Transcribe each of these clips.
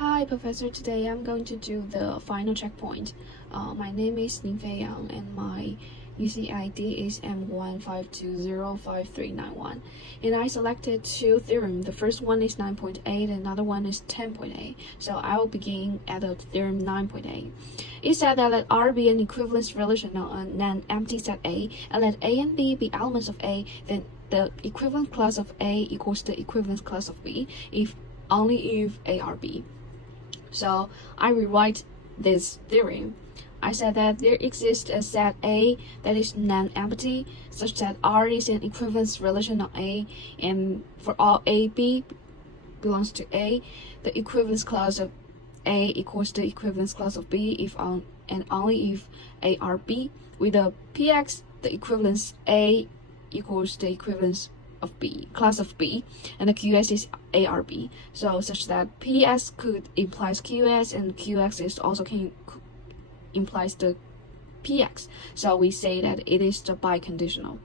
Hi, Professor. Today I'm going to do the final checkpoint. My name is Ningfei Yang, and my UC ID is M15205391. And I selected two theorems. The first one is 9.8, and another one is 10.8. So I will begin at the theorem 9.8. It said that let R be an equivalence relation on an empty set A, and let A and B be elements of A, then the equivalent class of A equals the equivalence class of B, only if A are B. So I rewrite this theorem. I said that there exists a set A that is non-empty, such that R is an equivalence relation on A, and for all AB belongs to A, the equivalence class of A equals the equivalence class of B and only if A are B. With the Px, the equivalence A equals the equivalence of B, class of B, and the Qs is ARB. So such that PS could implies QS, and QX is also implies the PX. So we say that it is the biconditional.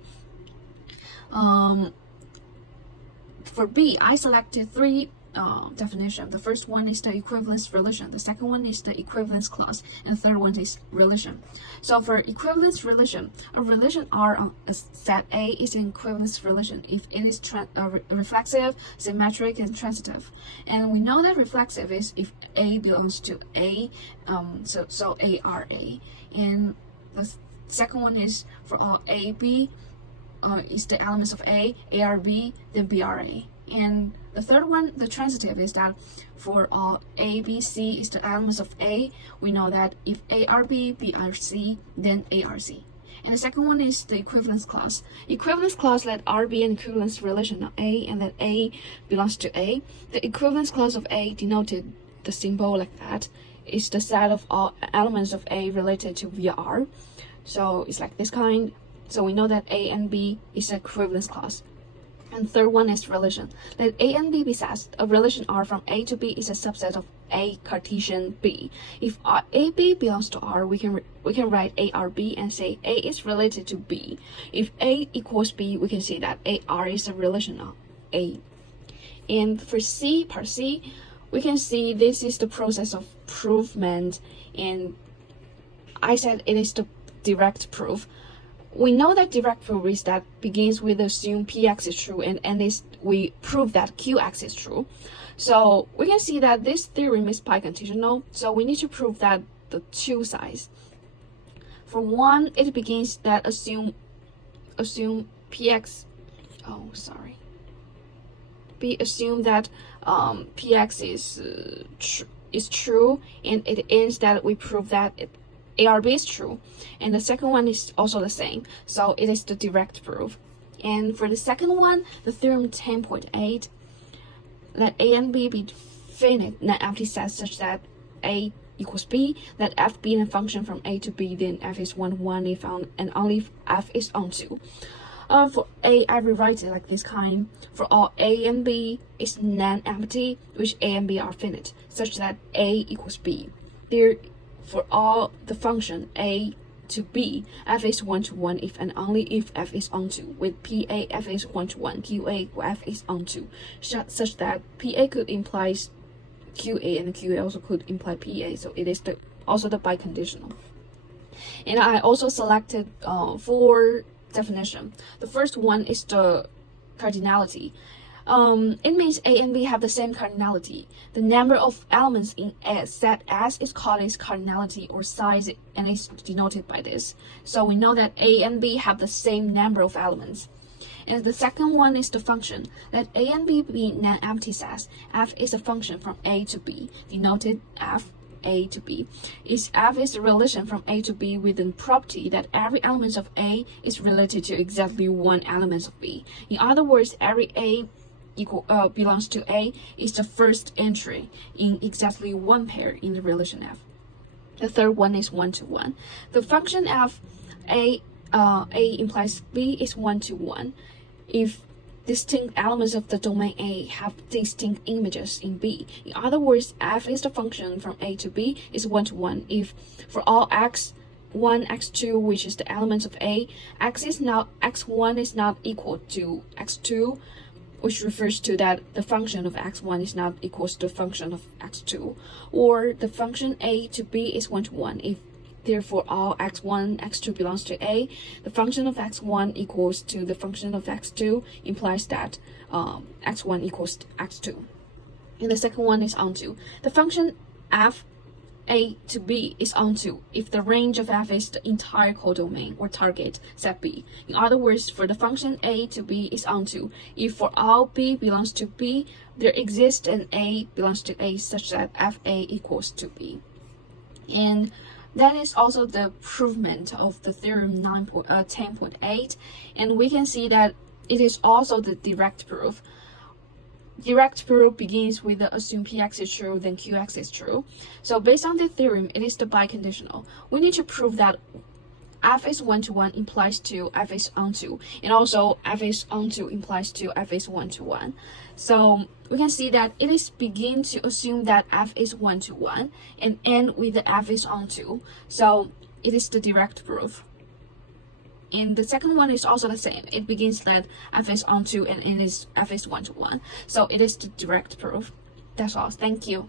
For B, I selected three definitions. The first one is the equivalence relation, the second one is the equivalence clause, and the third one is relation. So for equivalence relation, a relation R on a set A is an equivalence relation if it is reflexive, symmetric, and transitive. And we know that reflexive is if A belongs to A, so A are A. And the second one is for all AB is the elements of A are B, then B are A. And the third one, the transitive, is that for all A, B, C is the elements of A, we know that if A are B, B are C, then A are C. And the second one is the equivalence clause. Equivalence clause let R be an equivalence relation of A, and that A belongs to A. The equivalence clause of A, denoted the symbol like that, is the set of all elements of A related to via R. So it's like this kind. So we know that A and B is an equivalence clause. And third one is relation. Let A and B be sets. A relation R from A to B is a subset of A Cartesian B. If AB belongs to R, we can write A R B and say A is related to B. If A equals B, we can say that A R is a relation of A. And for C, part C, we can see this is the process of provement, and I said it is the direct proof. We know that direct proof is that begins with assume Px is true and we prove that Qx is true. So we can see that this theorem is biconditional. So we need to prove that the two sides. For one, it begins that assume Px. Oh, sorry. We assume that Px is true, and it ends that we prove that ARB is true, and the second one is also the same, so it is the direct proof. And for the second one, the theorem 10.8, let A and B be finite non-empty sets such that A equals B, let F be a function from A to B, then F is 1 to 1 if and only if F is onto. For A, I rewrite it like this kind. For all A and B is non-empty, which A and B are finite, such that A equals B. For all the function A to B, F is 1 to 1 if and only if F is onto. With PA, F is 1 to 1, QA, F is onto, such that PA could imply QA and QA also could imply PA, so it is also the biconditional. And I also selected four definitions. The first one is the cardinality. It means A and B have the same cardinality. The number of elements in a set S is called its cardinality or size, and is denoted by this. So we know that A and B have the same number of elements. And the second one is the function. Let A and B be non-empty sets. F is a function from A to B, denoted F A to B. F is a relation from A to B with the property that every element of A is related to exactly one element of B. In other words, every A belongs to A is the first entry in exactly one pair in the relation F. The third one is 1 to 1. The function F A implies B is 1 to 1 if distinct elements of the domain A have distinct images in B. In other words, F is the function from A to B is 1 to 1 if for all x1, x2, which is the elements of A, x1 is not equal to x2, which refers to that the function of x1 is not equals to the function of x2, or the function a to b is 1 to 1. If therefore all x1, x2 belongs to a, the function of x1 equals to the function of x2 implies that x1 equals to x2. And the second one is onto. The function f a to b is onto if the range of f is the entire codomain or target set B. In other words, for the function a to b is onto if for all b belongs to b, there exists an a belongs to a such that fa equals to b. And that is also the provement of the theorem 10.8, and we can see that it is also the direct proof. Direct proof begins with the assume Px is true, then Qx is true. So based on the theorem, it is the biconditional. We need to prove that f is 1 to 1 implies to f is onto, and also f is onto implies to f is 1 to 1. So we can see that it is begin to assume that f is 1 to 1 and end with the f is onto. So it is the direct proof. And the second one is also the same. It begins that f is onto and it is f is 1 to 1. So it is the direct proof. That's all. Thank you.